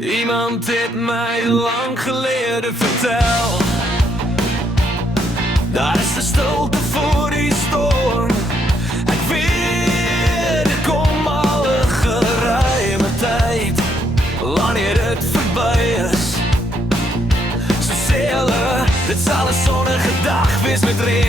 Iemand heeft mij lang geleden verteld, daar is de stilte voor die storm. Ik weet, er komt alle geruime tijd, wanneer het voorbij is. Zo zeilen, dit zal een zonnige dag, wees met regen.